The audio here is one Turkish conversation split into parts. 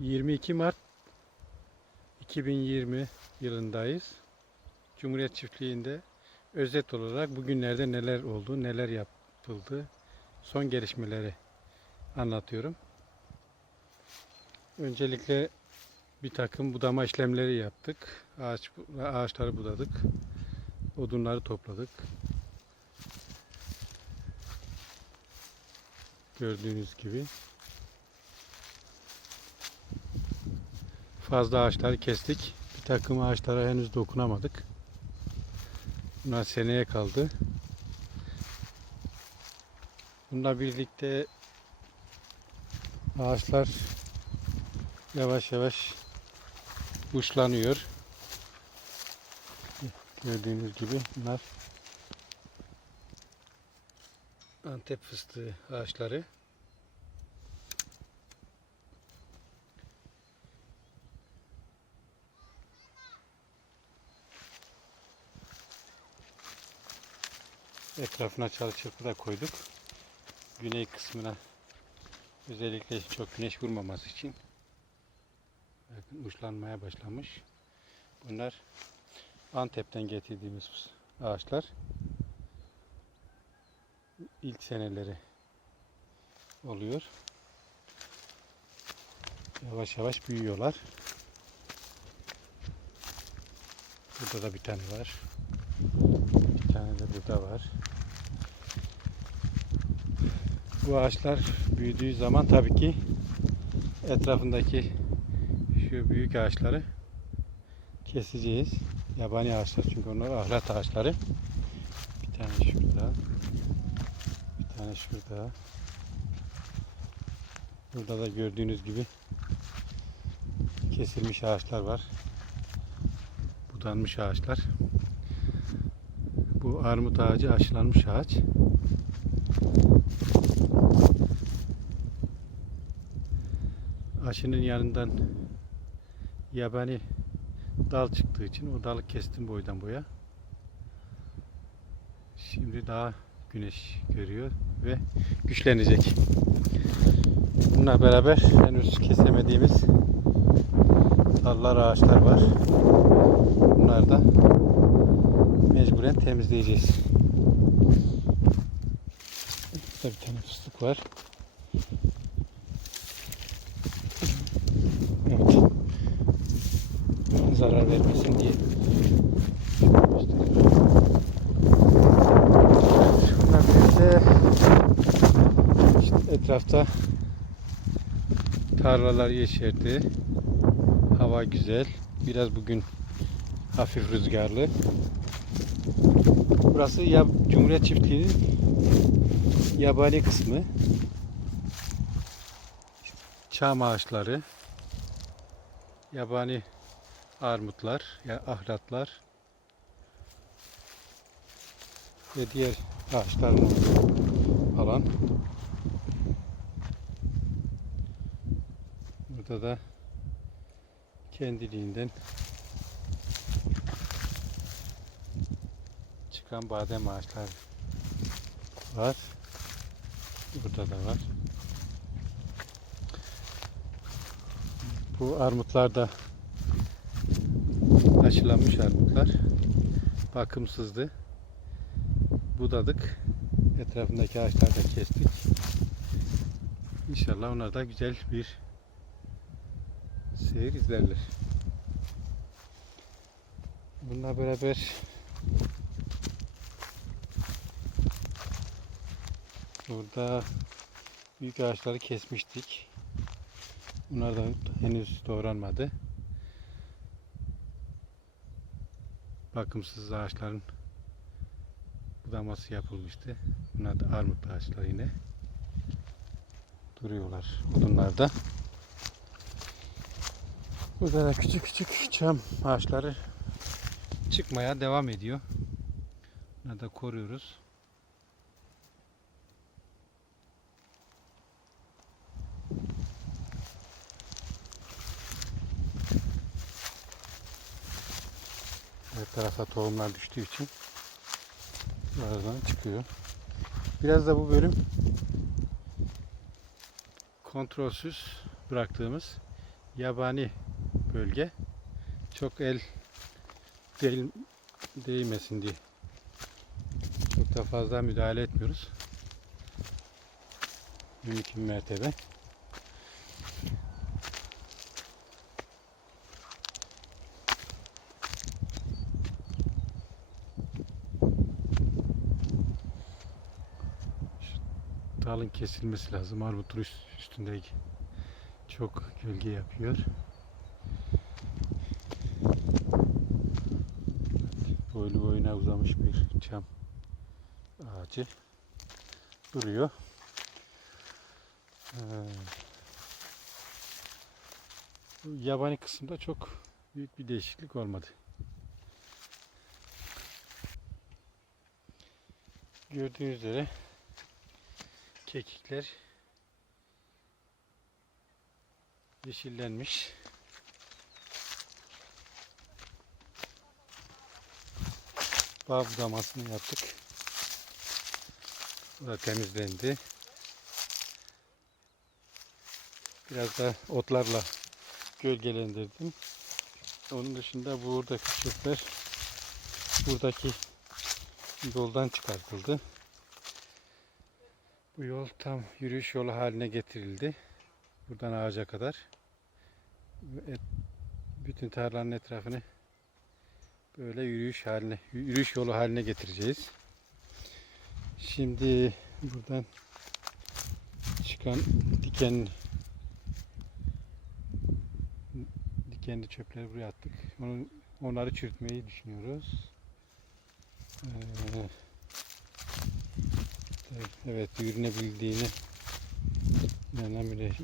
22 Mart 2020 yılındayız. Cumhuriyet Çiftliği'nde özet olarak bugünlerde neler oldu, neler yapıldı, son gelişmeleri anlatıyorum. Öncelikle bir takım budama işlemleri yaptık. Ağaç, ağaçları budadık. Odunları topladık. Gördüğünüz gibi. Fazla ağaçları kestik. Bir takım ağaçlara henüz dokunamadık. Bunlar seneye kaldı. Bununla birlikte ağaçlar yavaş yavaş uçlanıyor. Gördüğünüz gibi bunlar Antep fıstığı ağaçları. Etrafına çalı çırpı da koyduk. Güney kısmına özellikle çok güneş vurmaması için bakın uçlanmaya başlamış. Bunlar Antep'ten getirdiğimiz ağaçlar. İlk seneleri oluyor. Yavaş yavaş büyüyorlar. Burada da bir tane var. Bir tane de burada var. Bu ağaçlar büyüdüğü zaman tabii ki etrafındaki şu büyük ağaçları keseceğiz. Yabani ağaçlar çünkü onlar ahlat ağaçları. Bir tane şurada. Bir tane şurada. Burada da gördüğünüz gibi kesilmiş ağaçlar var. Budanmış ağaçlar. Bu armut ağacı aşılanmış ağaç. Aşının yanından yabani dal çıktığı için o dalı kestim boydan boya. Şimdi daha güneş görüyor ve güçlenecek. Bununla beraber henüz kesemediğimiz dallar, ağaçlar var. Bunlar da mecburen temizleyeceğiz. Burada bir tane fıstık var. Evet. Zarar vermesin diye. Bunlar birlikte işte etrafta tarlalar yeşerdi. Hava güzel. Biraz bugün hafif rüzgarlı. Burası ya Cumhuriyet Çiftliği'nin yabani kısmı. Çam ağaçları, yabani armutlar, ya ahlatlar ve diğer ağaçların alan. Burada da kendiliğinden çıkan badem ağaçları var. Burada da var. Bu armutlar da aşılanmış armutlar. Bakımsızdı. Budadık. Etrafındaki ağaçları da kestik. İnşallah onlar da güzel bir seyir izlerler. Bununla beraber burada büyük ağaçları kesmiştik. Bunlar da henüz doğranmadı. Bakımsız ağaçların budaması yapılmıştı. Bunlar da armut ağaçları yine. Duruyorlar odunlarda. Burada da küçük küçük çam ağaçları çıkmaya devam ediyor. Bunları da koruyoruz. Her tarafa tohumlar düştüğü için aradan çıkıyor. Biraz da bu bölüm kontrolsüz bıraktığımız yabani bölge. Çok el değil, değmesin diye. Çok da fazla müdahale etmiyoruz. Mümkün mertebe. Dalın kesilmesi lazım. Armutun üst- üstündeki çok gölge yapıyor. Uzamış bir çam ağacı duruyor. Ee, yabani kısımda çok büyük bir değişiklik olmadı. Gördüğünüz üzere kekikler yeşillenmiş. Bağ budamasını yaptık. Bu da temizlendi. Biraz da otlarla gölgelendirdim. Onun dışında buradaki çöpler buradaki yoldan çıkartıldı. Bu yol tam yürüyüş yolu haline getirildi. Buradan ağaca kadar. Bütün tarlanın etrafını böyle yürüyüş haline, yürüyüş yolu haline getireceğiz. Şimdi buradan çıkan diken dikenli çöpleri buraya attık. Onu, onları çürütmeyi düşünüyoruz. Ee, evet yürünebildiğini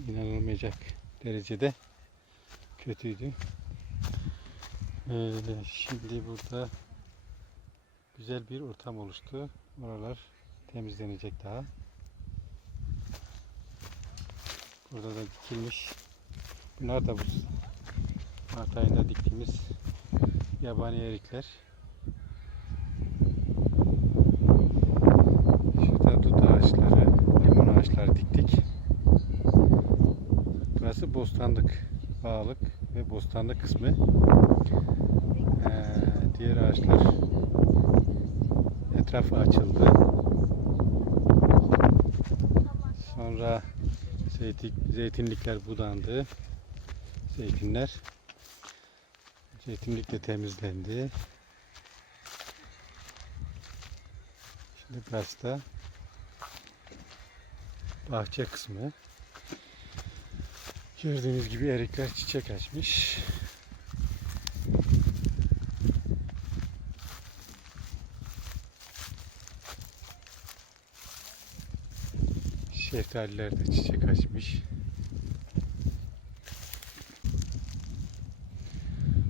inanılmayacak derecede kötüydü. Şimdi burada güzel bir ortam oluştu. Oralar temizlenecek daha. Burada da dikilmiş. Bunlar da bu Mart ayında diktiğimiz yabani erikler. Şurada dut ağaçları, limon ağaçları diktik. Burası bostanlık, bağlık ve bostanlık kısmı. Ee, diğer ağaçlar etrafı açıldı. Sonra zeytin, zeytinlikler budandı. Zeytinler. Zeytinlik de temizlendi. Şimdi burası da bahçe kısmı. Gördüğünüz gibi erikler çiçek açmış. Şeftaliler de çiçek açmış.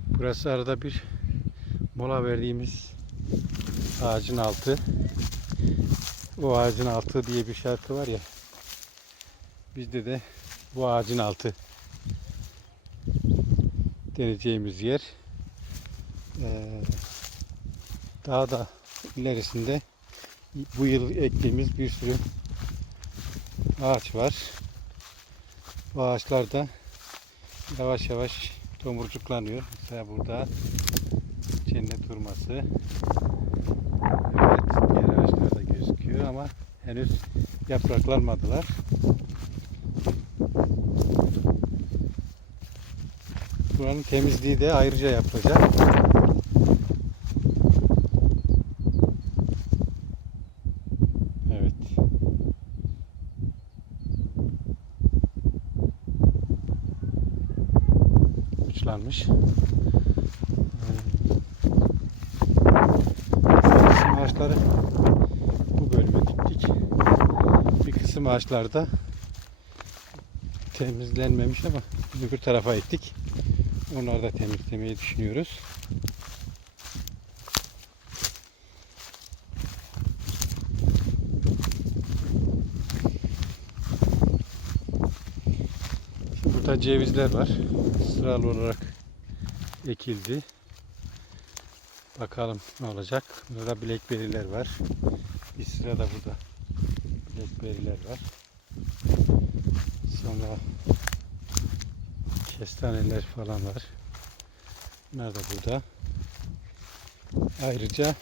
Burası arada bir mola verdiğimiz ağacın altı. O ağacın altı diye bir şarkı var ya. Bizde de bu ağacın altı deneyeceğimiz yer. Ee, daha da ilerisinde bu yıl ektiğimiz bir sürü ağaç var. Bu ağaçlar da yavaş yavaş tomurcuklanıyor. Mesela burada cennet hurması. Evet, diğer ağaçlar da gözüküyor ama henüz yapraklanmadılar. Buranın temizliği de ayrıca yapılacak. Evet. uçlanmış. Ağaçları bu bölüme diktik. Bir kısım ağaçlarda temizlenmemiş ama öbür tarafa ektik. Onları da temizlemeyi düşünüyoruz. Burada cevizler var. Sıralı olarak ekildi. Bakalım ne olacak. Burada blackberry'ler var. Bir sıra da burada blackberry'ler var. Sonra Kestaneler falan var. Bunlar da burada. Ayrıca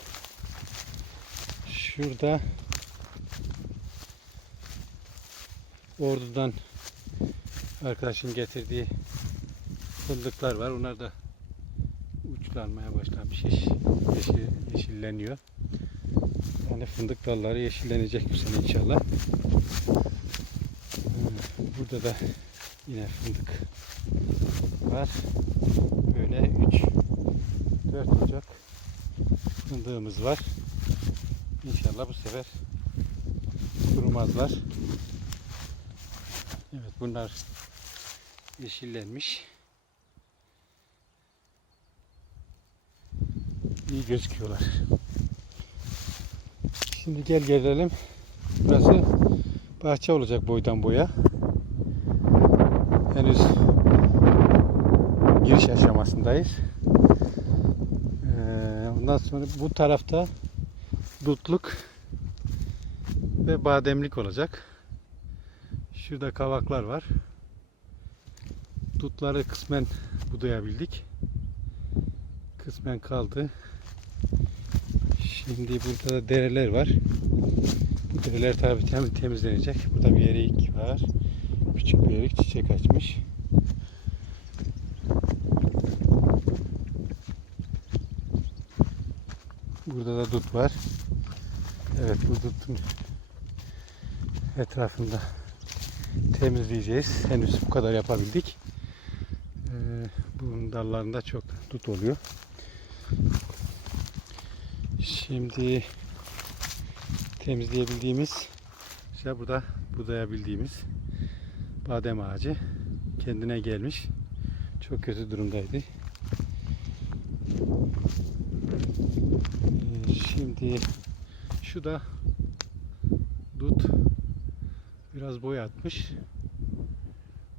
şurada Ordu'dan arkadaşın getirdiği fındıklar var. Onlar da uçlanmaya başlamış. Yeş, yeşil, yeşilleniyor. Yani fındık dalları yeşillenecek bu sene inşallah. Ee, Burada da yine fındık var. Böyle 3 4 Ocak fındığımız var. İnşallah bu sefer kurumazlar. Evet bunlar yeşillenmiş. İyi gözüküyorlar. Şimdi gel gelelim. Burası bahçe olacak boydan boya. Henüz giriş aşamasındayız. Ee, ondan sonra bu tarafta dutluk ve bademlik olacak. Şurada kavaklar var. Dutları kısmen budayabildik. Kısmen kaldı. Şimdi burada da dereler var. Bu dereler tabi tem- temizlenecek. Burada bir erik var. Küçük bir erik çiçek açmış. Burada da dut var. Evet bu dutun etrafında temizleyeceğiz. Henüz bu kadar yapabildik. Ee, bunun dallarında çok dut oluyor. Şimdi temizleyebildiğimiz işte burada budayabildiğimiz badem ağacı kendine gelmiş. Çok kötü durumdaydı. Şimdi şu da dut biraz boy atmış.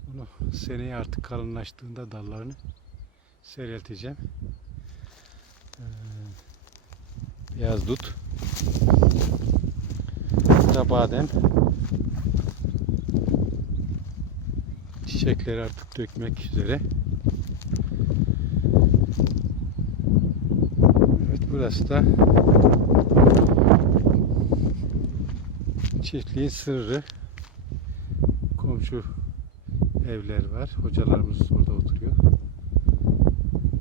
Bunu seneye artık kalınlaştığında dallarını seyrelteceğim. Ee, beyaz dut. Da badem. Çiçekleri artık dökmek üzere. Evet burası da çiftliğin sırrı. Komşu evler var. Hocalarımız orada oturuyor.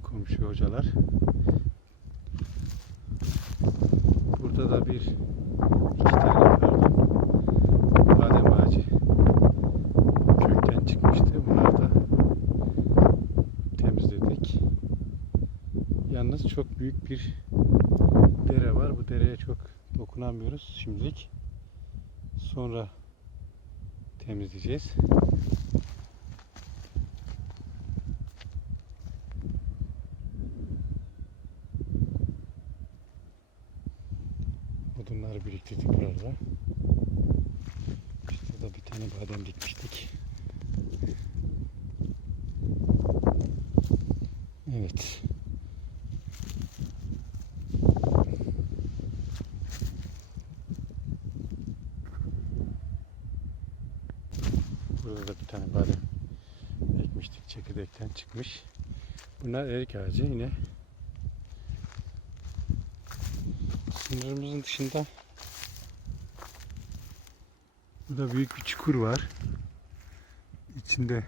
Komşu hocalar. Burada da bir iki tane pardon badem ağacı kökten çıkmıştı. Bunları da temizledik. Yalnız çok büyük bir dere var. Bu dereye çok dokunamıyoruz şimdilik. Sonra temizleyeceğiz. Odunları biriktirdik buralara. İşte da bir tane badem dikmiştik. Evet. Burada da bir tane badem ekmiştik. Çekirdekten çıkmış. Bunlar erik ağacı yine. Sınırımızın dışında burada büyük bir çukur var. İçinde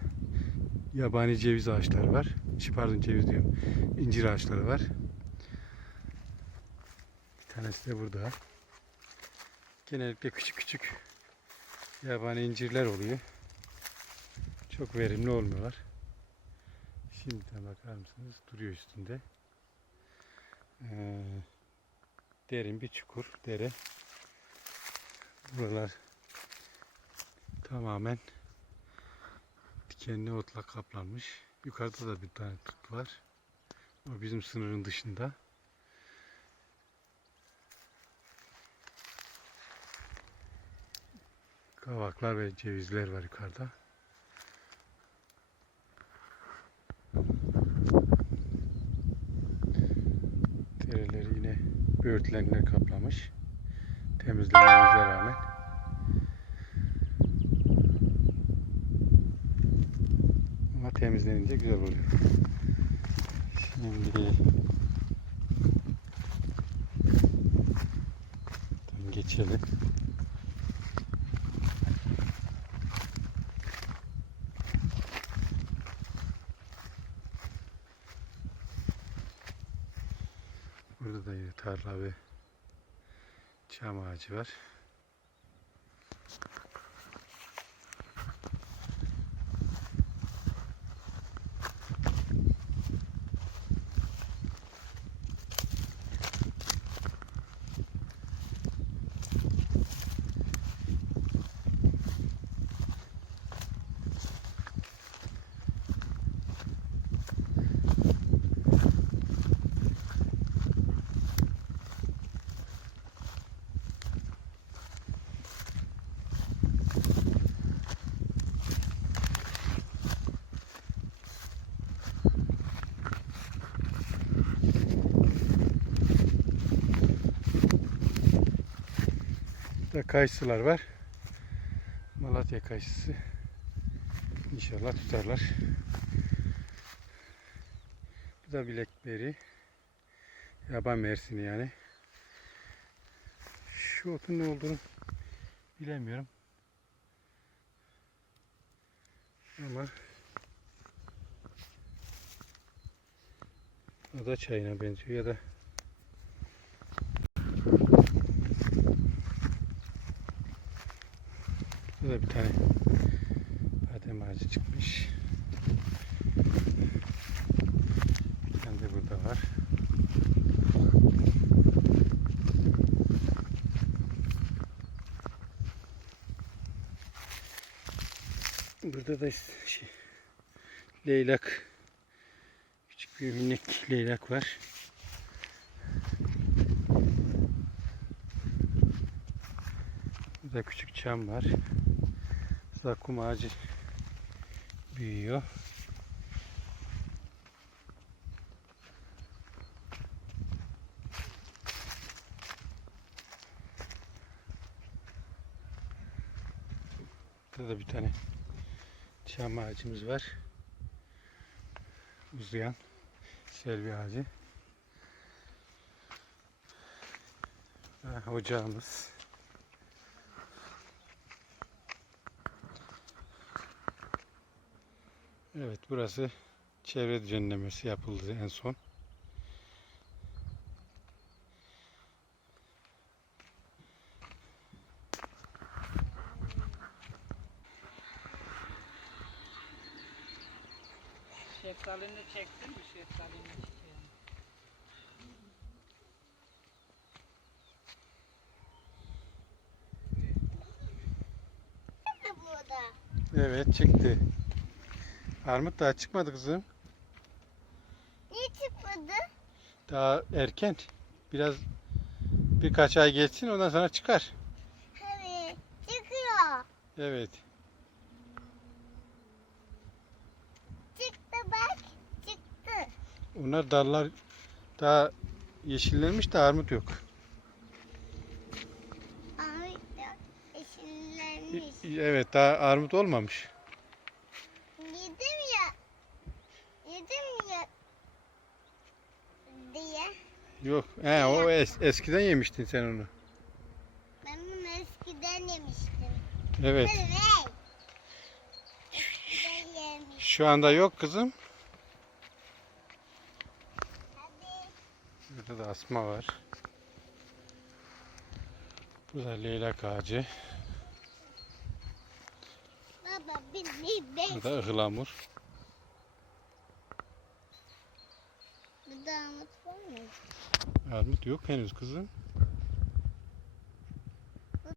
yabani ceviz ağaçları var. Şey, Pardon ceviz diyorum. İncir ağaçları var. Bir tanesi de burada. Genellikle küçük küçük yabani incirler oluyor. Çok verimli olmuyorlar. Şimdiden bakar mısınız? Duruyor üstünde. Ee, derin bir çukur, dere. Buralar tamamen dikenli otla kaplanmış. Yukarıda da bir tane tut var. O bizim sınırın dışında. Kavaklar ve cevizler var yukarıda. Dereleri yine böğürtlenler kaplamış. Temizlememize rağmen. Ama temizlenince güzel oluyor. Şimdi geçelim. Burada da yine tarla ve çam ağacı var. Kayısılar var. Malatya kayısısı. İnşallah tutarlar. Bu da bilekleri. Yaban mersini yani. Şu otun ne olduğunu bilemiyorum. Ama ada çayına benziyor ya da Burada bir tane badem ağacı çıkmış. Bir tane de burada var. Burada da şey, leylak küçük bir minik leylak var. Burada küçük çam var. Zakkum ağacı büyüyor. Burada da bir tane çam ağacımız var. Uzayan selvi ağacı. Ocağımız. Evet burası çevre düzenlemesi yapıldı en son. Şeftalini çektin mi şeftalini çiçeğini? Evet çıktı. Armut daha çıkmadı kızım. Niye çıkmadı? Daha erken. Biraz birkaç ay geçsin ondan sonra çıkar. Hani çıkıyor. Evet. Çıktı bak. Çıktı. Onlar dallar daha yeşillenmiş de armut yok. Ay ya, yeşillenmiş. Evet daha armut olmamış. Yedim ya. Yedim ya. Diye. Yok. He, o es- eskiden yemiştin sen onu. Ben bunu eskiden yemiştim. Evet. Evet. Eskiden yemiş. Şu anda yok kızım. Burada da asma var. Bu da leylak ağacı. Baba beni bek. Bu da ıhlamur. Bu da mutlu mu? Armut yok henüz kızım.